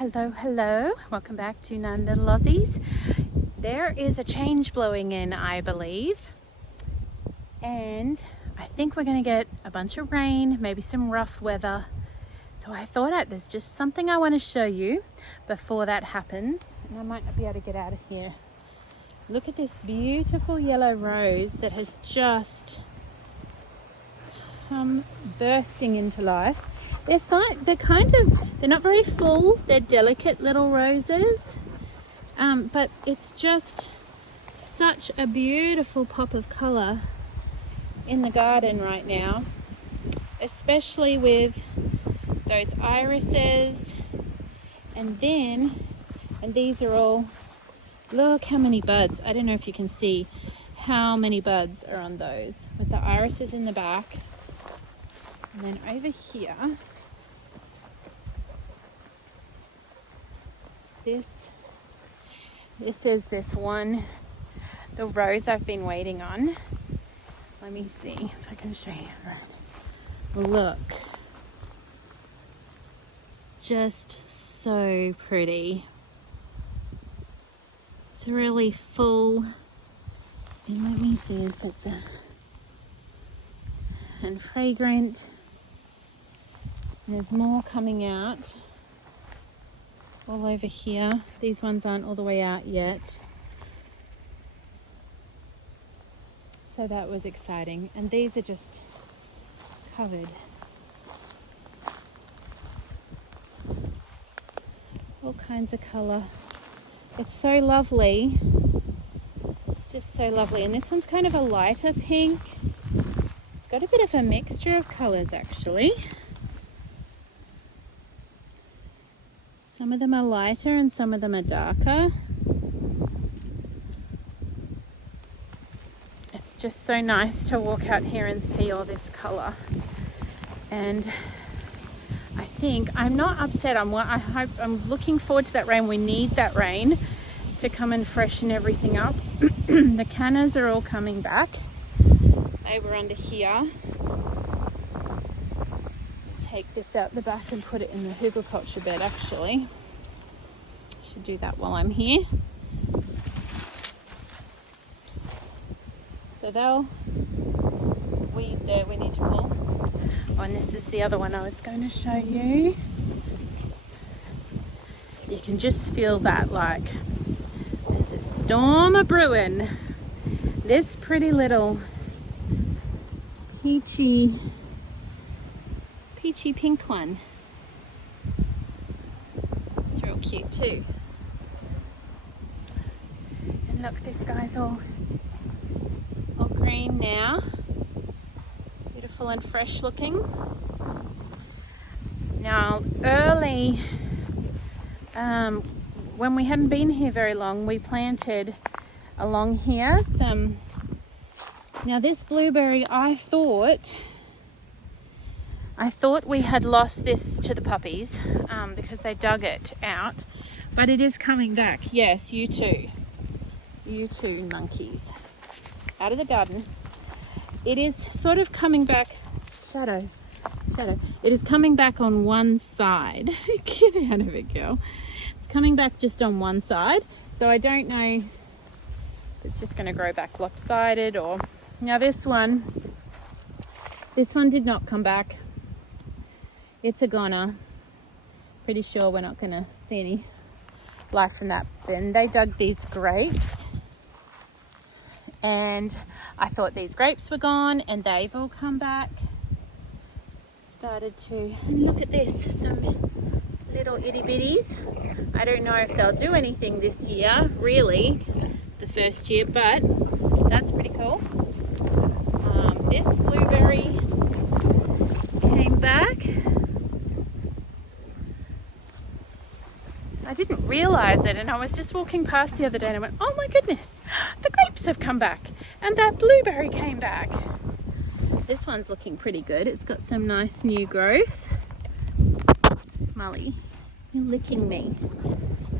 Hello, welcome back to Nine Little Aussies. There is a change blowing in, I believe, and I think we're going to get a bunch of rain, maybe some rough weather. So I thought there's just something I want to show you before that happens, and I might not be able to get out of here. Look at this beautiful yellow rose that has just come bursting into life. They're not very full, they're delicate little roses, but it's just such a beautiful pop of colour in the garden right now, especially with those irises, and these are all, look how many buds. I don't know if you can see how many buds are on those, with the irises in the back. And then over here, this is this one, the rose I've been waiting on. Let me see if I can show you. Look, just so pretty. It's really full, and let me see if it's and fragrant. There's more coming out all over here. These ones aren't all the way out yet. So that was exciting. And these are just covered. All kinds of colour. It's so lovely. Just so lovely. And this one's kind of a lighter pink. It's got a bit of a mixture of colours actually. Some of them are lighter and some of them are darker. It's just so nice to walk out here and see all this colour. And I think I'm not upset. I'm looking forward to that rain. We need that rain to come and freshen everything up. The cannas are all coming back. They were under here. Take this out the back and put it in the Hugelkultur bed actually. Should do that while I'm here. So they'll weed there, we need to pull. Oh, and this is the other one I was going to show you. You can just feel that, like there's a storm a brewing. This pretty little peachy pink one. It's real cute too. And look, this guy's all green now. Beautiful and fresh looking. Now early, when we hadn't been here very long, we planted along here some. Now this blueberry, I thought we had lost this to the puppies because they dug it out, but it is coming back. Yes, you too monkeys, out of the garden. It is sort of coming back. Shadow. It is coming back on one side. Get out of it, girl. It's coming back just on one side, so I don't know if it's just going to grow back lopsided or. Now this one did not come back. It's a goner. Pretty sure we're not going to see any life from that. Then they dug these grapes, and I thought these grapes were gone, and they've all come back. Started to, and look at this, some little itty bitties. I don't know if they'll do anything this year, really, the first year, but that's pretty cool. This blueberry came back. I didn't realize it, and I was just walking past the other day and I went, oh my goodness, the grapes have come back and that blueberry came back. This one's looking pretty good. It's got some nice new growth. Molly, you're licking me.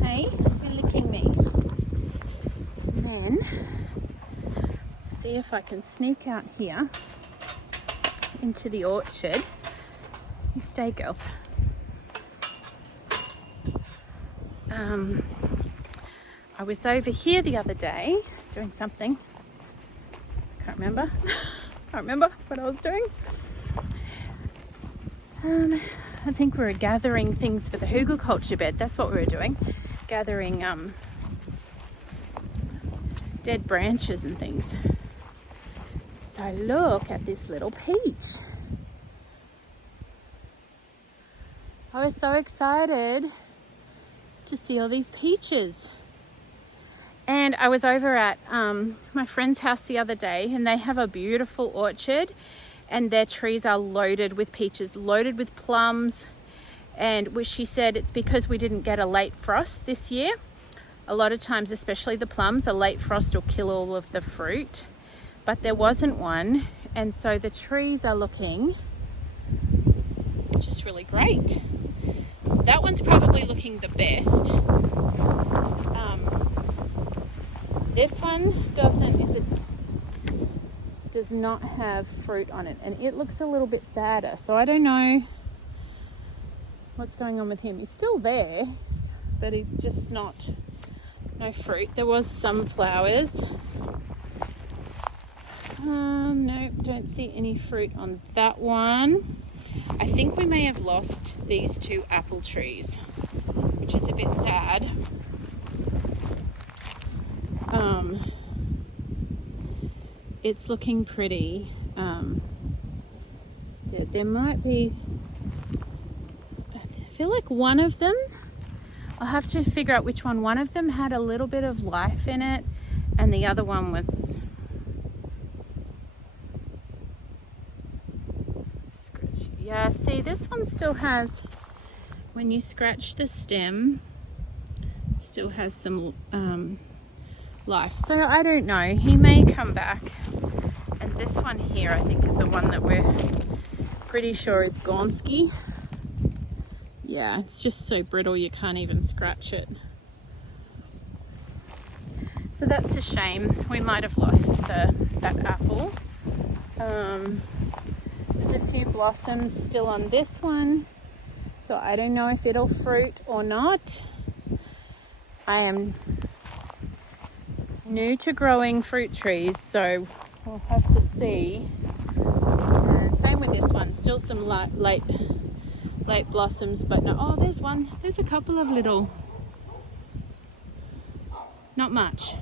Hey, you're licking me. And then, see if I can sneak out here into the orchard. You stay, girls. I was over here the other day doing something. Can't remember. Can't remember what I was doing. I think we were gathering things for the Hugelkultur bed. That's what we were doing. Gathering dead branches and things. So look at this little peach. I was so excited to see all these peaches. And I was over at my friend's house the other day, and they have a beautiful orchard, and their trees are loaded with peaches, loaded with plums. And which she said it's because we didn't get a late frost this year. A lot of times, especially the plums, a late frost will kill all of the fruit, but there wasn't one, and so the trees are looking just really great. So that one's probably looking the best. This one does not have fruit on it, and it looks a little bit sadder. So I don't know what's going on with him. He's still there, but he's just no fruit. There was some flowers. No, don't see any fruit on that one. I think we may have lost these two apple trees, which is a bit sad. It's looking pretty. There might be, I feel like one of them, I'll have to figure out which one. One of them had a little bit of life in it, and the other one was scratchy. Yeah, see, this one still has, when you scratch the stem, still has some life. So I don't know, he may come back. And this one here, I think, is the one that we're pretty sure is Gonski. Yeah, it's just so brittle you can't even scratch it. So that's a shame. We might have lost that apple. There's a few blossoms still on this one, so I don't know if it'll fruit or not. I am new to growing fruit trees, so we'll have to see. Same with this one, still some late blossoms, but no. Oh, there's one. There's a couple of little, not much.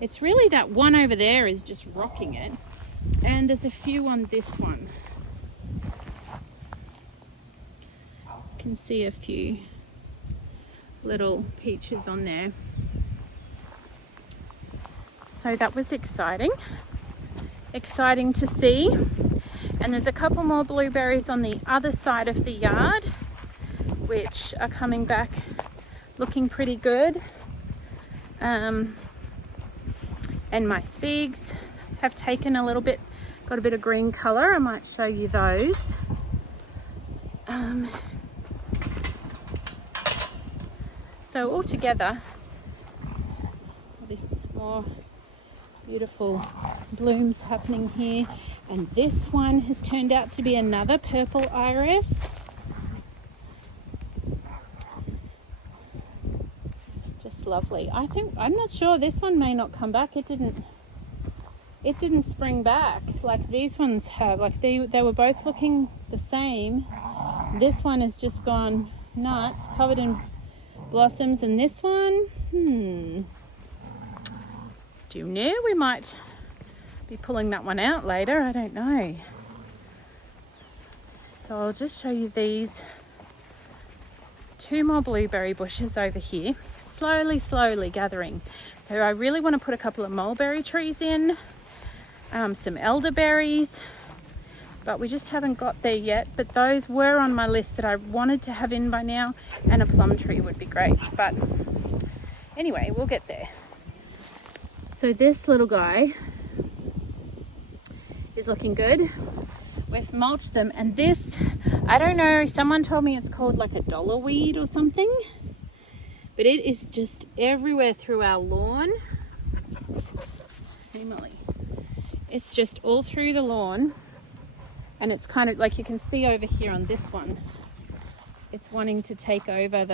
It's really that one over there is just rocking it, and there's a few on this one. You can see a few little peaches on there. So that was exciting to see. And there's a couple more blueberries on the other side of the yard, which are coming back looking pretty good. And my figs have taken a little bit, got a bit of green color. I might show you those. So all together, this more beautiful blooms happening here, and this one has turned out to be another purple iris. Just lovely. I'm not sure, this one may not come back. It didn't spring back like these ones have. Like they were both looking the same. This one has just gone nuts, covered in blossoms, and this one, do you know, we might be pulling that one out later. I don't know. So I'll just show you these two more blueberry bushes over here, slowly gathering. So I really want to put a couple of mulberry trees in, some elderberries, but we just haven't got there yet. But those were on my list that I wanted to have in by now, and a plum tree would be great. But anyway, we'll get there. So this little guy is looking good. We've mulched them, and this, I don't know, someone told me it's called like a dollar weed or something, but it is just everywhere through our lawn. Hey Molly. It's just all through the lawn, and it's kind of like you can see over here on this one, it's wanting to take over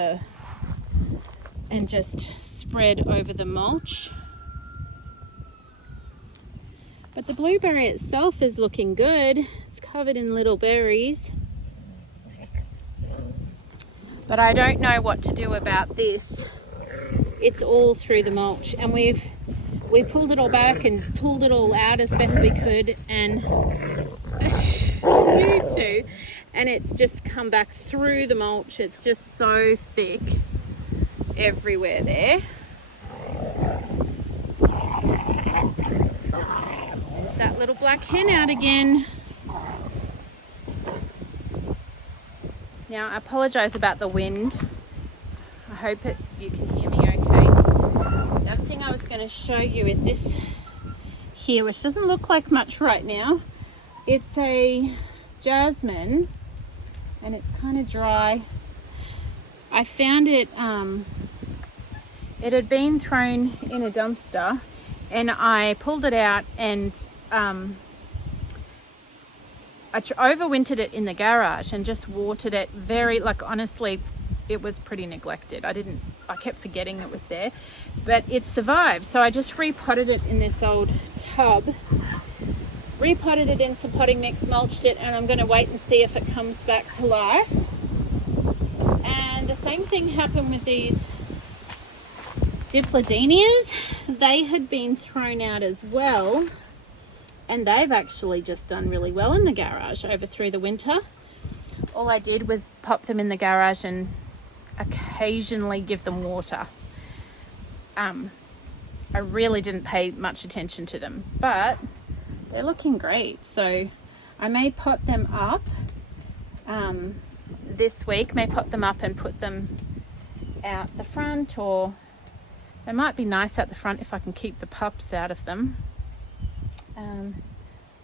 and just spread over the mulch. But the blueberry itself is looking good. It's covered in little berries. But I don't know what to do about this. It's all through the mulch, and we pulled it all back and pulled it all out as best we could, and you too. And it's just come back through the mulch. It's just so thick everywhere there. There's that little black hen out again. Now, I apologise about the wind. I hope you can hear me okay. The other thing I was going to show you is this here, which doesn't look like much right now. It's a jasmine, and it's kind of dry. I found it, it had been thrown in a dumpster, and I pulled it out, and I overwintered it in the garage and just watered it honestly, it was pretty neglected. I kept forgetting it was there, but it survived. So I just repotted it in this old tub, repotted it in some potting mix, mulched it, and I'm going to wait and see if it comes back to life. And the same thing happened with these dipladenias. They had been thrown out as well, and they've actually just done really well in the garage through the winter. All I did was pop them in the garage and occasionally give them water. I really didn't pay much attention to them, but they're looking great. So I may pot them up this week, may pot them up and put them out the front, or they might be nice out the front if I can keep the pups out of them.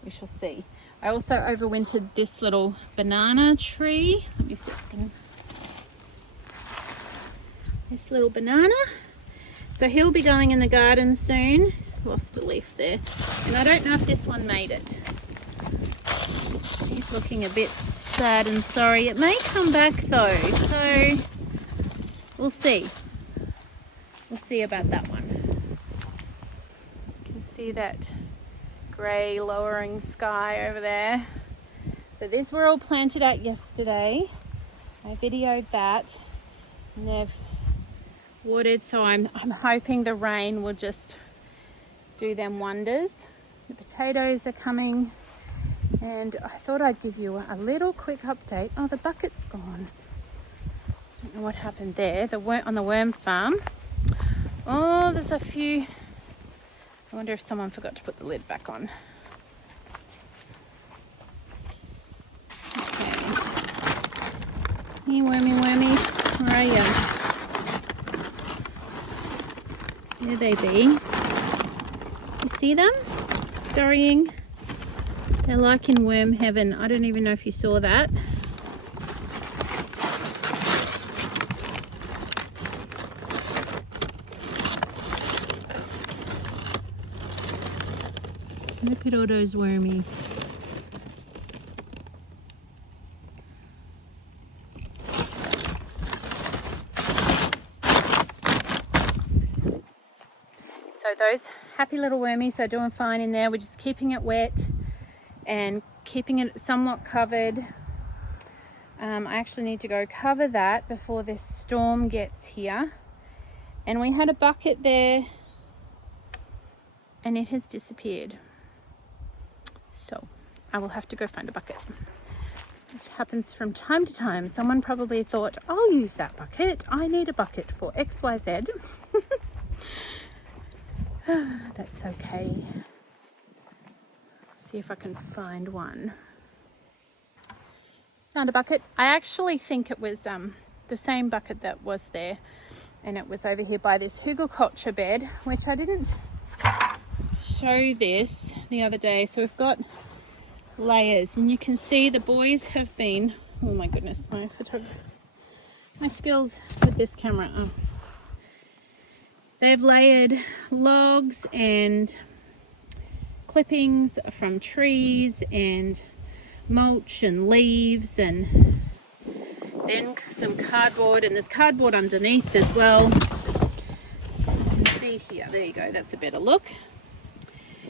We shall see. I also overwintered this little banana tree. Let me see if I can... This little banana. So he'll be going in the garden soon. He's lost a leaf there. And I don't know if this one made it. He's looking a bit sad and sorry. It may come back though. So we'll see. We'll see about that one. You can see that grey lowering sky over there. So these were all planted out yesterday. I videoed that, and they've watered, so I'm hoping the rain will just do them wonders. The potatoes are coming, and I thought I'd give you a little quick update. Oh, the bucket's gone. I don't know what happened there. On the worm farm. Oh, there's a few. I wonder if someone forgot to put the lid back on. Okay. Hey, wormy, where are you? There they be. You see them? Scurrying. They're like in worm heaven. I don't even know if you saw that. Look at all those wormies. So those happy little wormies are doing fine in there. We're just keeping it wet and keeping it somewhat covered. I actually need to go cover that before this storm gets here. And we had a bucket there and it has disappeared. So I will have to go find a bucket. This happens from time to time. Someone probably thought, I'll use that bucket. I need a bucket for XYZ. That's okay. See if I can find one. Found a bucket. I actually think it was the same bucket that was there, and it was over here by this Hugelkultur bed, which I didn't show this the other day. So we've got layers, and you can see the boys have been, oh my goodness, my skills with this camera. Oh. They've layered logs and clippings from trees and mulch and leaves, and then some cardboard, and there's cardboard underneath as well. see here. There you go, that's a better look.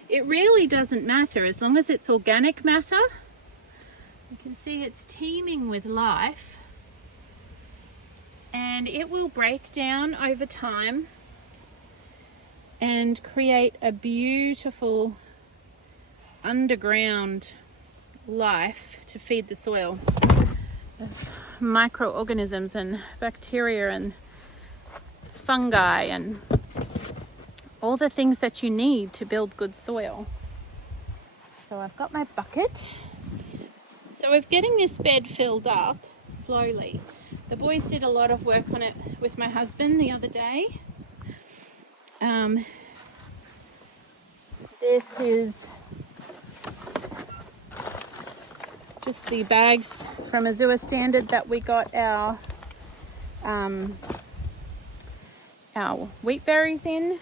It really doesn't matter as long as it's organic matter. You can see it's teeming with life, and it will break down over time and create a beautiful underground life to feed the soil of microorganisms and bacteria and fungi and all the things that you need to build good soil. So I've got my bucket. So we're getting this bed filled up slowly. The boys did a lot of work on it with my husband the other day. This is just the bags from Azure Standard that we got our wheat berries in,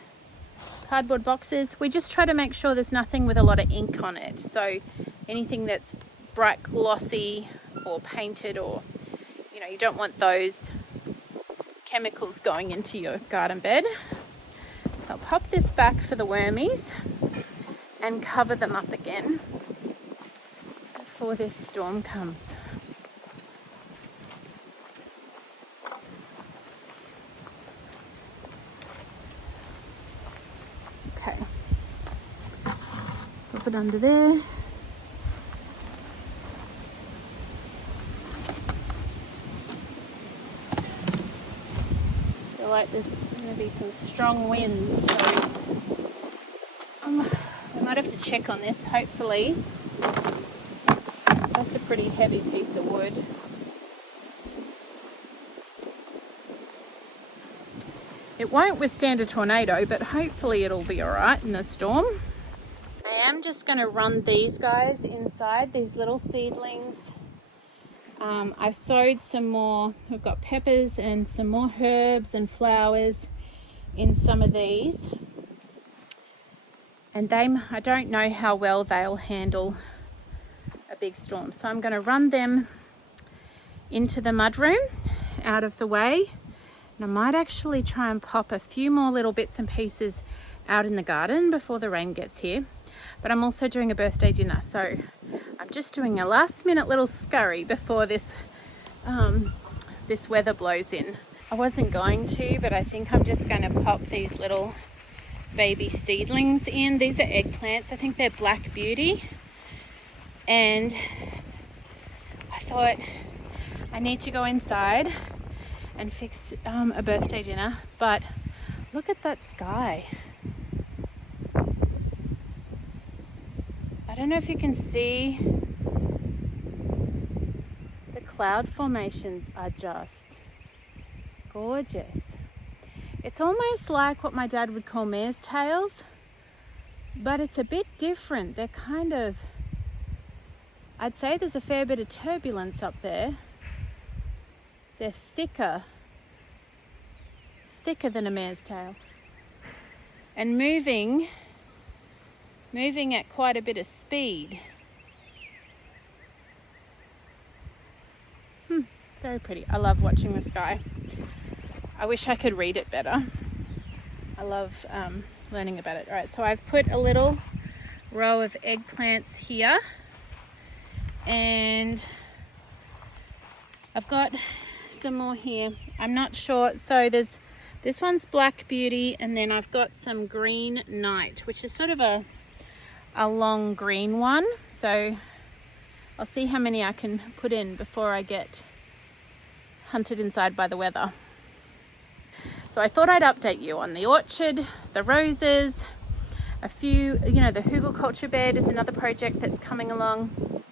cardboard boxes. We just try to make sure there's nothing with a lot of ink on it. So anything that's bright glossy or painted, or you don't want those chemicals going into your garden bed. So I'll pop this back for the wormies and cover them up again before this storm comes. Okay, let's pop it under there. I feel like there's going to be some strong winds, so I might have to check on this. Hopefully, that's a pretty heavy piece of wood. It won't withstand a tornado, but hopefully it'll be all right in the storm. I am just going to run these guys inside, these little seedlings. I've sowed some more. We've got peppers and some more herbs and flowers in some of these. And I don't know how well they'll handle a big storm. So I'm going to run them into the mudroom out of the way. And I might actually try and pop a few more little bits and pieces out in the garden before the rain gets here. But I'm also doing a birthday dinner, so I'm just doing a last minute little scurry before this this weather blows in. I wasn't going to, but I think I'm just going to pop these little baby seedlings in. These are eggplants. I think they're Black Beauty. And I thought I need to go inside and fix a birthday dinner. But look at that sky. I don't know if you can see, the cloud formations are just gorgeous. It's almost like what my dad would call mare's tails, but it's a bit different. They're kind of, I'd say there's a fair bit of turbulence up there. They're thicker than a mare's tail, and moving at quite a bit of speed. Very pretty. I love watching the sky. I wish I could read it better. I love learning about it. All right, so I've put a little row of eggplants here, and I've got some more here. I'm not sure. So this one's Black Beauty, and then I've got some Green Night, which is sort of a long green one. So I'll see how many I can put in before I get hunted inside by the weather. So I thought I'd update you on the orchard, the roses, a few, the Hugelkultur bed is another project that's coming along,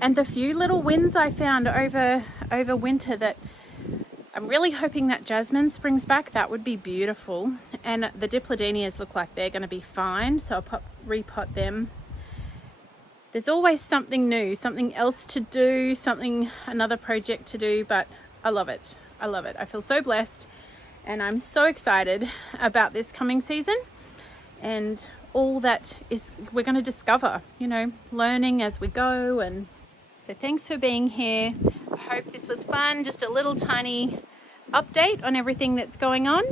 and the few little wins I found over winter that I'm really hoping that jasmine springs back. That would be beautiful. And the dipladenias look like they're going to be fine, so I'll repot them. There's always something new, something else to do, another project to do, but I love it. I love it. I feel so blessed, and I'm so excited about this coming season and all that we're going to discover, learning as we go. And so thanks for being here. I hope this was fun, just a little tiny update on everything that's going on.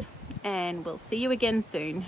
and we'll see you again soon.